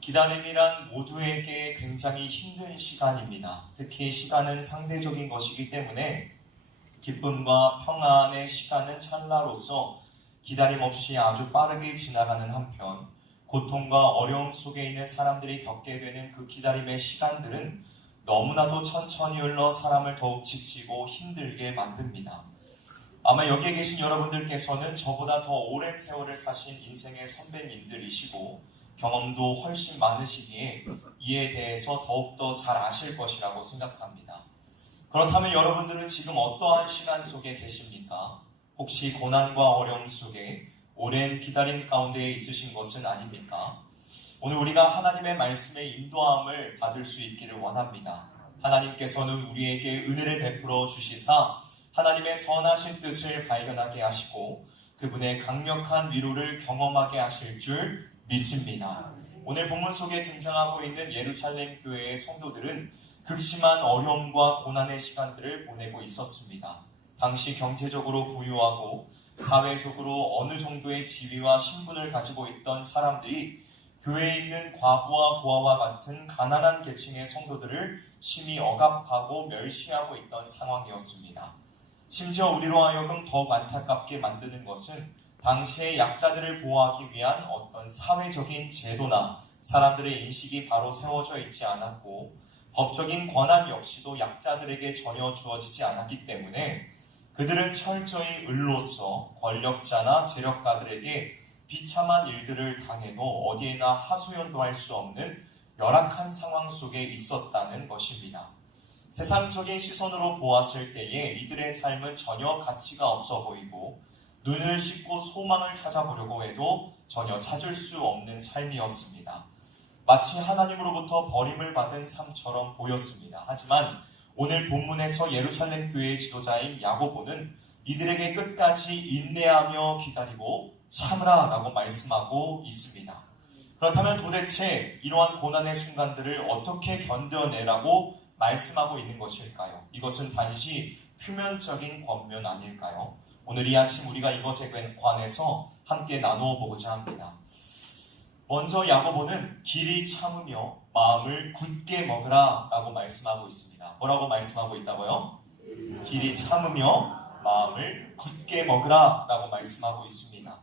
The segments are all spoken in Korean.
기다림이란 모두에게 굉장히 힘든 시간입니다. 특히 시간은 상대적인 것이기 때문에 기쁨과 평안의 시간은 찰나로서 기다림 없이 아주 빠르게 지나가는 한편 고통과 어려움 속에 있는 사람들이 겪게 되는 그 기다림의 시간들은 너무나도 천천히 흘러 사람을 더욱 지치고 힘들게 만듭니다. 아마 여기에 계신 여러분들께서는 저보다 더 오랜 세월을 사신 인생의 선배님들이시고 경험도 훨씬 많으시기에 이에 대해서 더욱더 잘 아실 것이라고 생각합니다. 그렇다면 여러분들은 지금 어떠한 시간 속에 계십니까? 혹시 고난과 어려움 속에 오랜 기다림 가운데 있으신 것은 아닙니까? 오늘 우리가 하나님의 말씀의 인도함을 받을 수 있기를 원합니다. 하나님께서는 우리에게 은혜를 베풀어 주시사 하나님의 선하신 뜻을 발견하게 하시고 그분의 강력한 위로를 경험하게 하실 줄 믿습니다. 오늘 본문 속에 등장하고 있는 예루살렘 교회의 성도들은 극심한 어려움과 고난의 시간들을 보내고 있었습니다. 당시 경제적으로 부유하고 사회적으로 어느 정도의 지위와 신분을 가지고 있던 사람들이 교회에 있는 과부와 고아와 같은 가난한 계층의 성도들을 심히 억압하고 멸시하고 있던 상황이었습니다. 심지어 우리로 하여금 더욱 안타깝게 만드는 것은 당시의 약자들을 보호하기 위한 어떤 사회적인 제도나 사람들의 인식이 바로 세워져 있지 않았고 법적인 권한 역시도 약자들에게 전혀 주어지지 않았기 때문에 그들은 철저히 을로서 권력자나 재력가들에게 비참한 일들을 당해도 어디에나 하소연도 할 수 없는 열악한 상황 속에 있었다는 것입니다. 세상적인 시선으로 보았을 때에 이들의 삶은 전혀 가치가 없어 보이고 눈을 씻고 소망을 찾아보려고 해도 전혀 찾을 수 없는 삶이었습니다. 마치 하나님으로부터 버림을 받은 삶처럼 보였습니다. 하지만 오늘 본문에서 예루살렘 교회의 지도자인 야고보는 이들에게 끝까지 인내하며 기다리고 참으라 라고 말씀하고 있습니다. 그렇다면 도대체 이러한 고난의 순간들을 어떻게 견뎌내라고 말씀하고 있는 것일까요? 이것은 단지 표면적인 권면 아닐까요? 오늘 이 아침 우리가 이것에 관해서 함께 나누어 보고자 합니다. 먼저 야고보는 길이 참으며 마음을 굳게 먹으라 라고 말씀하고 있습니다. 뭐라고 말씀하고 있다고요? 길이 참으며 마음을 굳게 먹으라 라고 말씀하고 있습니다.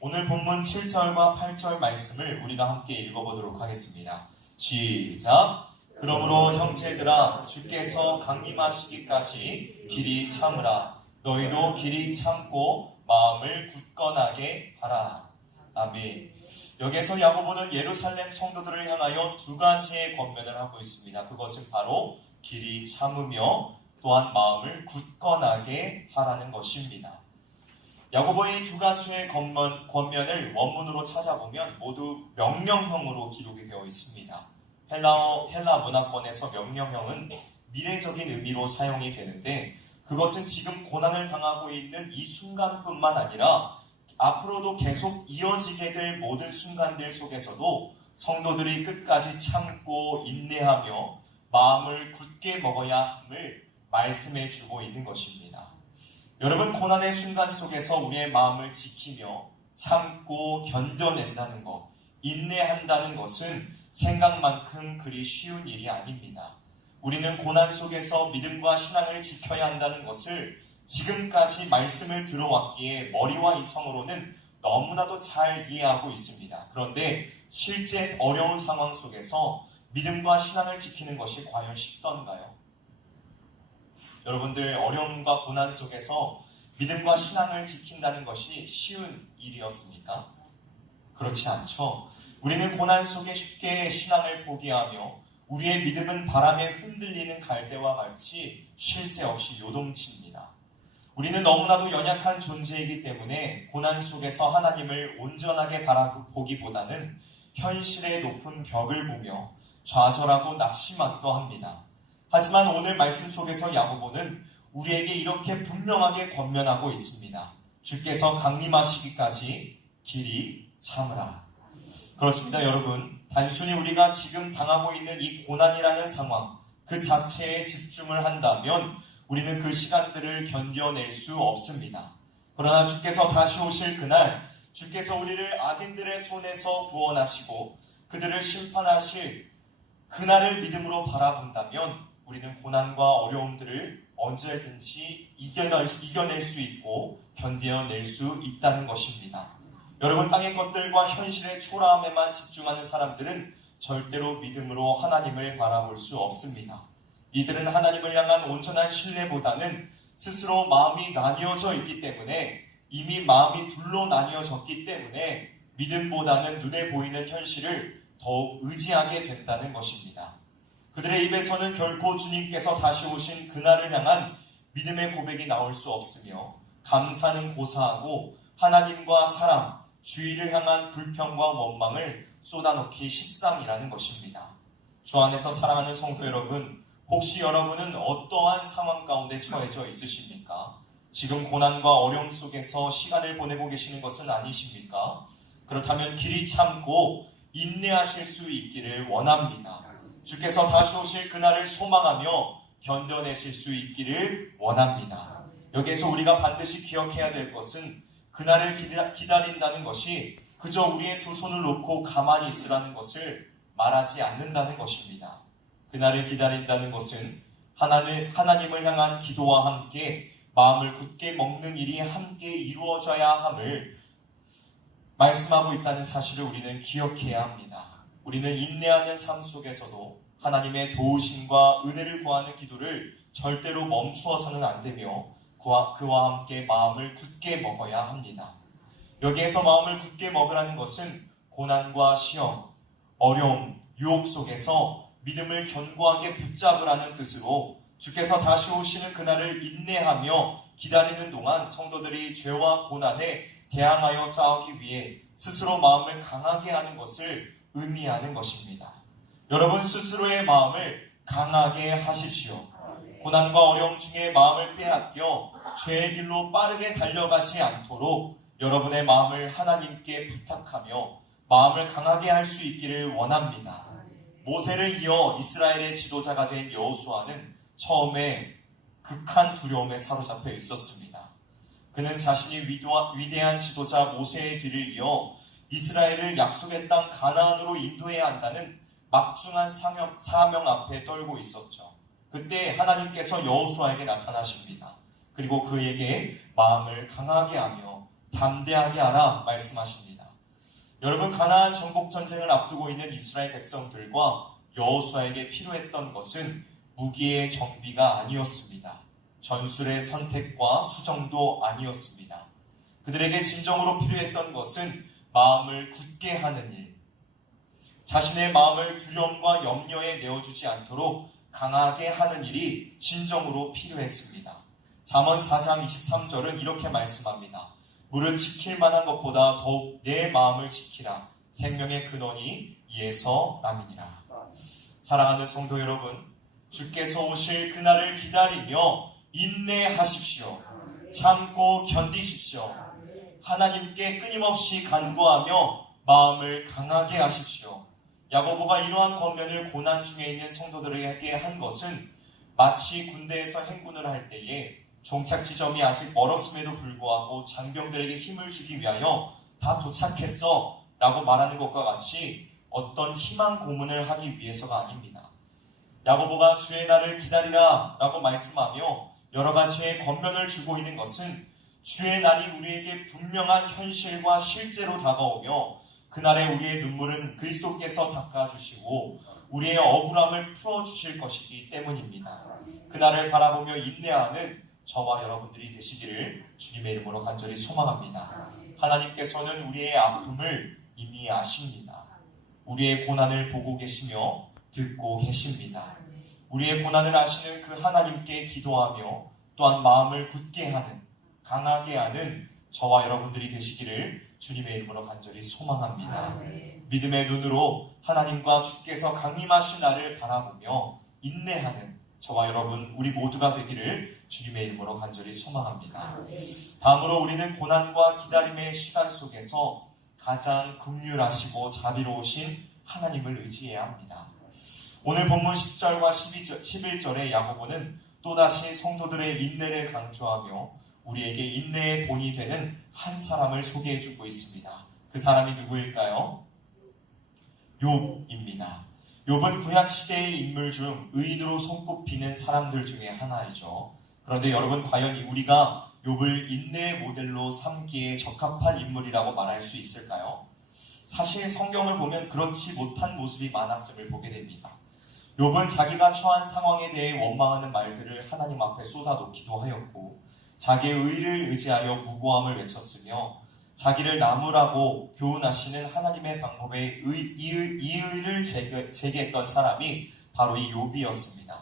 오늘 본문 7절과 8절 말씀을 우리가 함께 읽어보도록 하겠습니다. 시작! 그러므로 형제들아 주께서 강림하시기까지 길이 참으라. 너희도 길이 참고 마음을 굳건하게 하라. 아멘. 여기서 야고보는 예루살렘 성도들을 향하여 두 가지의 권면을 하고 있습니다. 그것은 바로 길이 참으며 또한 마음을 굳건하게 하라는 것입니다. 야고보의 두 가지의 권면을 원문으로 찾아보면 모두 명령형으로 기록이 되어 있습니다. 헬라 문화권에서 명령형은 미래적인 의미로 사용이 되는데 그것은 지금 고난을 당하고 있는 이 순간뿐만 아니라 앞으로도 계속 이어지게 될 모든 순간들 속에서도 성도들이 끝까지 참고 인내하며 마음을 굳게 먹어야 함을 말씀해 주고 있는 것입니다. 여러분, 고난의 순간 속에서 우리의 마음을 지키며 참고 견뎌낸다는 것, 인내한다는 것은 생각만큼 그리 쉬운 일이 아닙니다. 우리는 고난 속에서 믿음과 신앙을 지켜야 한다는 것을 지금까지 말씀을 들어왔기에 머리와 이성으로는 너무나도 잘 이해하고 있습니다. 그런데 실제 어려운 상황 속에서 믿음과 신앙을 지키는 것이 과연 쉽던가요? 여러분들, 어려움과 고난 속에서 믿음과 신앙을 지킨다는 것이 쉬운 일이었습니까? 그렇지 않죠. 우리는 고난 속에 쉽게 신앙을 포기하며 우리의 믿음은 바람에 흔들리는 갈대와 같이 쉴 새 없이 요동칩니다. 우리는 너무나도 연약한 존재이기 때문에 고난 속에서 하나님을 온전하게 바라보기보다는 현실의 높은 벽을 보며 좌절하고 낙심하기도 합니다. 하지만 오늘 말씀 속에서 야고보는 우리에게 이렇게 분명하게 권면하고 있습니다. 주께서 강림하시기까지 길이 참으라. 그렇습니다, 여러분. 단순히 우리가 지금 당하고 있는 이 고난이라는 상황 그 자체에 집중을 한다면 우리는 그 시간들을 견뎌낼 수 없습니다. 그러나 주께서 다시 오실 그날 주께서 우리를 악인들의 손에서 구원하시고 그들을 심판하실 그날을 믿음으로 바라본다면 우리는 고난과 어려움들을 언제든지 이겨낼 수 있고 견뎌낼 수 있다는 것입니다. 여러분, 땅의 것들과 현실의 초라함에만 집중하는 사람들은 절대로 믿음으로 하나님을 바라볼 수 없습니다. 이들은 하나님을 향한 온전한 신뢰보다는 스스로 마음이 나뉘어져 있기 때문에, 이미 마음이 둘로 나뉘어졌기 때문에 믿음보다는 눈에 보이는 현실을 더욱 의지하게 된다는 것입니다. 그들의 입에서는 결코 주님께서 다시 오신 그날을 향한 믿음의 고백이 나올 수 없으며, 감사는 고사하고 하나님과 사람, 주의를 향한 불평과 원망을 쏟아놓기 십상이라는 것입니다. 주 안에서 사랑하는 성도 여러분, 혹시 여러분은 어떠한 상황 가운데 처해져 있으십니까? 지금 고난과 어려움 속에서 시간을 보내고 계시는 것은 아니십니까? 그렇다면 길이 참고 인내하실 수 있기를 원합니다. 주께서 다시 오실 그날을 소망하며 견뎌내실 수 있기를 원합니다. 여기에서 우리가 반드시 기억해야 될 것은 그날을 기다린다는 것이 그저 우리의 두 손을 놓고 가만히 있으라는 것을 말하지 않는다는 것입니다. 그날을 기다린다는 것은 하나님을 향한 기도와 함께 마음을 굳게 먹는 일이 함께 이루어져야 함을 말씀하고 있다는 사실을 우리는 기억해야 합니다. 우리는 인내하는 삶 속에서도 하나님의 도우심과 은혜를 구하는 기도를 절대로 멈추어서는 안 되며 그와 함께 마음을 굳게 먹어야 합니다. 여기에서 마음을 굳게 먹으라는 것은 고난과 시험, 어려움, 유혹 속에서 믿음을 견고하게 붙잡으라는 뜻으로, 주께서 다시 오시는 그날을 인내하며 기다리는 동안 성도들이 죄와 고난에 대항하여 싸우기 위해 스스로 마음을 강하게 하는 것을 의미하는 것입니다. 여러분, 스스로의 마음을 강하게 하십시오. 고난과 어려움 중에 마음을 빼앗겨 죄의 길로 빠르게 달려가지 않도록 여러분의 마음을 하나님께 부탁하며 마음을 강하게 할 수 있기를 원합니다. 모세를 이어 이스라엘의 지도자가 된 여호수아는 처음에 극한 두려움에 사로잡혀 있었습니다. 그는 자신이 위대한 지도자 모세의 뒤를 이어 이스라엘을 약속의 땅 가나안으로 인도해야 한다는 막중한 사명 앞에 떨고 있었죠. 그때 하나님께서 여호수아에게 나타나십니다. 그리고 그에게 마음을 강하게 하며 담대하게 하라 말씀하십니다. 여러분, 가나안 정복 전쟁을 앞두고 있는 이스라엘 백성들과 여호수아에게 필요했던 것은 무기의 정비가 아니었습니다. 전술의 선택과 수정도 아니었습니다. 그들에게 진정으로 필요했던 것은 마음을 굳게 하는 일, 자신의 마음을 두려움과 염려에 내어주지 않도록 강하게 하는 일이 진정으로 필요했습니다. 잠언 4장 23절은 이렇게 말씀합니다. 무릇 지킬 만한 것보다 더욱 내 마음을 지키라. 생명의 근원이 이에서 남이니라. 사랑하는 성도 여러분, 주께서 오실 그날을 기다리며 인내하십시오. 참고 견디십시오. 하나님께 끊임없이 간구하며 마음을 강하게 하십시오. 야고보가 이러한 권면을 고난 중에 있는 성도들에게 한 것은 마치 군대에서 행군을 할 때에 종착 지점이 아직 멀었음에도 불구하고 장병들에게 힘을 주기 위하여 다 도착했어 라고 말하는 것과 같이 어떤 희망 고문을 하기 위해서가 아닙니다. 야고보가 주의 날을 기다리라 라고 말씀하며 여러 가지의 권면을 주고 있는 것은 주의 날이 우리에게 분명한 현실과 실제로 다가오며 그날에 우리의 눈물은 그리스도께서 닦아주시고 우리의 억울함을 풀어주실 것이기 때문입니다. 그날을 바라보며 인내하는 저와 여러분들이 되시기를 주님의 이름으로 간절히 소망합니다. 하나님께서는 우리의 아픔을 이미 아십니다. 우리의 고난을 보고 계시며 듣고 계십니다. 우리의 고난을 아시는 그 하나님께 기도하며 또한 마음을 굳게 하는, 강하게 하는 저와 여러분들이 되시기를 주님의 이름으로 간절히 소망합니다. 믿음의 눈으로 하나님과 주께서 강림하신 날을 바라보며 인내하는 저와 여러분 우리 모두가 되기를 주님의 이름으로 간절히 소망합니다. 다음으로 우리는 고난과 기다림의 시간 속에서 가장 긍휼하시고 자비로우신 하나님을 의지해야 합니다. 오늘 본문 10절과 11절의 야고보는 또다시 성도들의 인내를 강조하며 우리에게 인내의 본이 되는 한 사람을 소개해주고 있습니다. 그 사람이 누구일까요? 욥입니다. 욥은 구약시대의 인물 중 의인으로 손꼽히는 사람들 중에 하나이죠. 그런데 여러분, 과연 우리가 욥을 인내의 모델로 삼기에 적합한 인물이라고 말할 수 있을까요? 사실 성경을 보면 그렇지 못한 모습이 많았음을 보게 됩니다. 욥은 자기가 처한 상황에 대해 원망하는 말들을 하나님 앞에 쏟아놓기도 하였고, 자기의 의를 의지하여 무고함을 외쳤으며, 자기를 나무라고 교훈하시는 하나님의 방법에 이의를 제기했던 사람이 바로 이 욥이었습니다.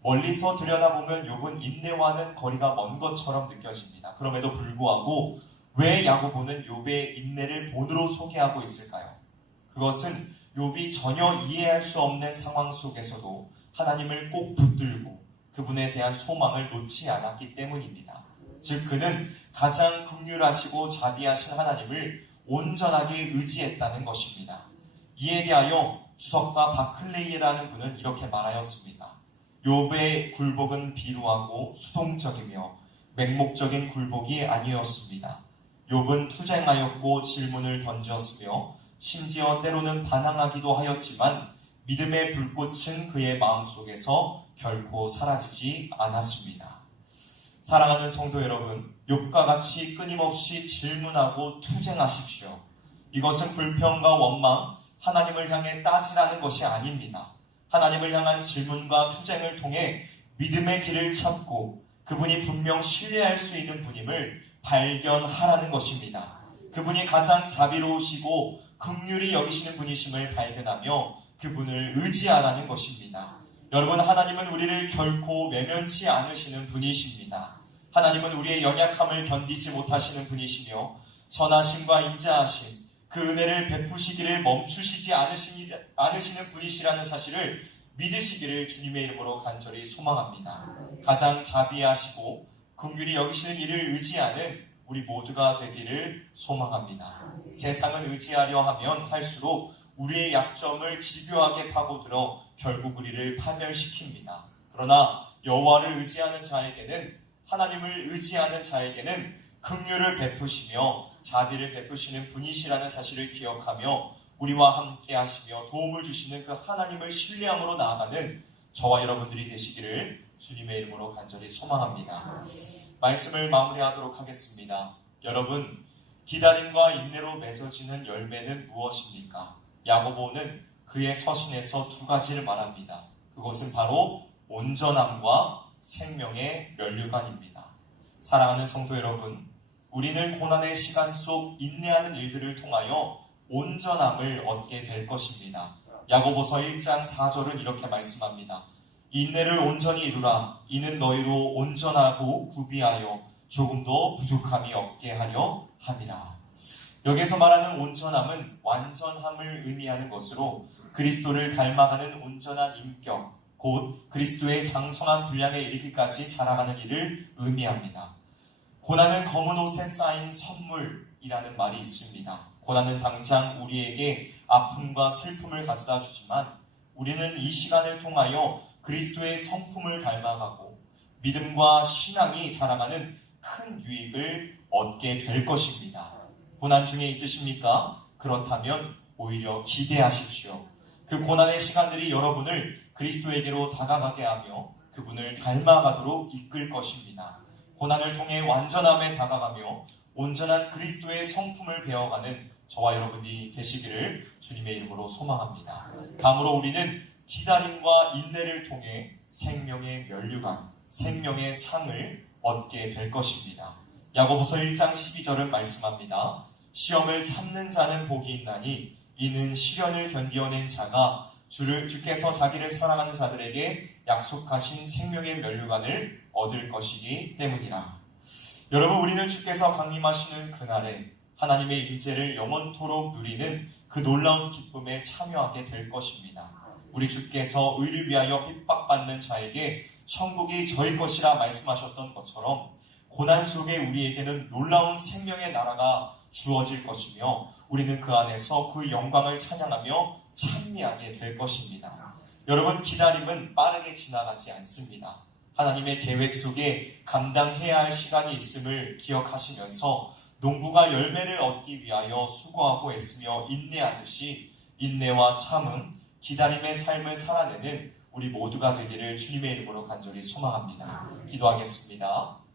멀리서 들여다보면 욥은 인내와는 거리가 먼 것처럼 느껴집니다. 그럼에도 불구하고 왜 야고보는 욥의 인내를 본으로 소개하고 있을까요? 그것은 욥이 전혀 이해할 수 없는 상황 속에서도 하나님을 꼭 붙들고 그분에 대한 소망을 놓지 않았기 때문입니다. 즉, 그는 가장 긍휼하시고 자비하신 하나님을 온전하게 의지했다는 것입니다. 이에 대하여 주석가 바클레이라는 분은 이렇게 말하였습니다. 욥의 굴복은 비루하고 수동적이며 맹목적인 굴복이 아니었습니다. 욥은 투쟁하였고 질문을 던졌으며 심지어 때로는 반항하기도 하였지만 믿음의 불꽃은 그의 마음속에서 결코 사라지지 않았습니다. 사랑하는 성도 여러분, 욥과 같이 끊임없이 질문하고 투쟁하십시오. 이것은 불평과 원망, 하나님을 향해 따지라는 것이 아닙니다. 하나님을 향한 질문과 투쟁을 통해 믿음의 길을 찾고 그분이 분명 신뢰할 수 있는 분임을 발견하라는 것입니다. 그분이 가장 자비로우시고 긍휼히 여기시는 분이심을 발견하며 그분을 의지하라는 것입니다. 여러분, 하나님은 우리를 결코 외면치 않으시는 분이십니다. 하나님은 우리의 연약함을 견디지 못하시는 분이시며 선하심과 인자하심, 그 은혜를 베푸시기를 멈추시지 않으시는 분이시라는 사실을 믿으시기를 주님의 이름으로 간절히 소망합니다. 가장 자비하시고 긍휼히 여기시는 이를 의지하는 우리 모두가 되기를 소망합니다. 세상은 의지하려 하면 할수록 우리의 약점을 집요하게 파고들어 결국 우리를 파멸시킵니다. 그러나 여호와를 의지하는 자에게는, 하나님을 의지하는 자에게는 긍휼을 베푸시며 자비를 베푸시는 분이시라는 사실을 기억하며 우리와 함께 하시며 도움을 주시는 그 하나님을 신뢰함으로 나아가는 저와 여러분들이 되시기를 주님의 이름으로 간절히 소망합니다. 말씀을 마무리하도록 하겠습니다. 여러분, 기다림과 인내로 맺어지는 열매는 무엇입니까? 야고보는 그의 서신에서 두 가지를 말합니다. 그것은 바로 온전함과 생명의 면류관입니다. 사랑하는 성도 여러분, 우리는 고난의 시간 속 인내하는 일들을 통하여 온전함을 얻게 될 것입니다. 야고보서 1장 4절은 이렇게 말씀합니다. 인내를 온전히 이루라. 이는 너희로 온전하고 구비하여 조금도 부족함이 없게 하려 함이라. 여기서 말하는 온전함은 완전함을 의미하는 것으로 그리스도를 닮아가는 온전한 인격, 곧 그리스도의 장성한 분량에 이르기까지 자라가는 일을 의미합니다. 고난은 검은 옷에 쌓인 선물이라는 말이 있습니다. 고난은 당장 우리에게 아픔과 슬픔을 가져다 주지만 우리는 이 시간을 통하여 그리스도의 성품을 닮아가고 믿음과 신앙이 자라가는 큰 유익을 얻게 될 것입니다. 고난 중에 있으십니까? 그렇다면 오히려 기대하십시오. 그 고난의 시간들이 여러분을 그리스도에게로 다가가게 하며 그분을 닮아가도록 이끌 것입니다. 고난을 통해 완전함에 다가가며 온전한 그리스도의 성품을 배워가는 저와 여러분이 되시기를 주님의 이름으로 소망합니다. 다음으로 우리는 기다림과 인내를 통해 생명의 면류관, 생명의 상을 얻게 될 것입니다. 야고보서 1장 12절은 말씀합니다. 시험을 참는 자는 복이 있나니 이는 시련을 견디어낸 자가 주께서 자기를 사랑하는 자들에게 약속하신 생명의 면류관을 얻을 것이기 때문이라. 여러분, 우리는 주께서 강림하시는 그날에 하나님의 임재를 영원토록 누리는 그 놀라운 기쁨에 참여하게 될 것입니다. 우리 주께서 의를 위하여 핍박받는 자에게 천국이 저희 것이라 말씀하셨던 것처럼 고난 속에 우리에게는 놀라운 생명의 나라가 주어질 것이며 우리는 그 안에서 그 영광을 찬양하며 찬미하게 될 것입니다. 여러분, 기다림은 빠르게 지나가지 않습니다. 하나님의 계획 속에 감당해야 할 시간이 있음을 기억하시면서 농부가 열매를 얻기 위하여 수고하고 애쓰며 인내하듯이 인내와 참음, 기다림의 삶을 살아내는 우리 모두가 되기를 주님의 이름으로 간절히 소망합니다. 기도하겠습니다.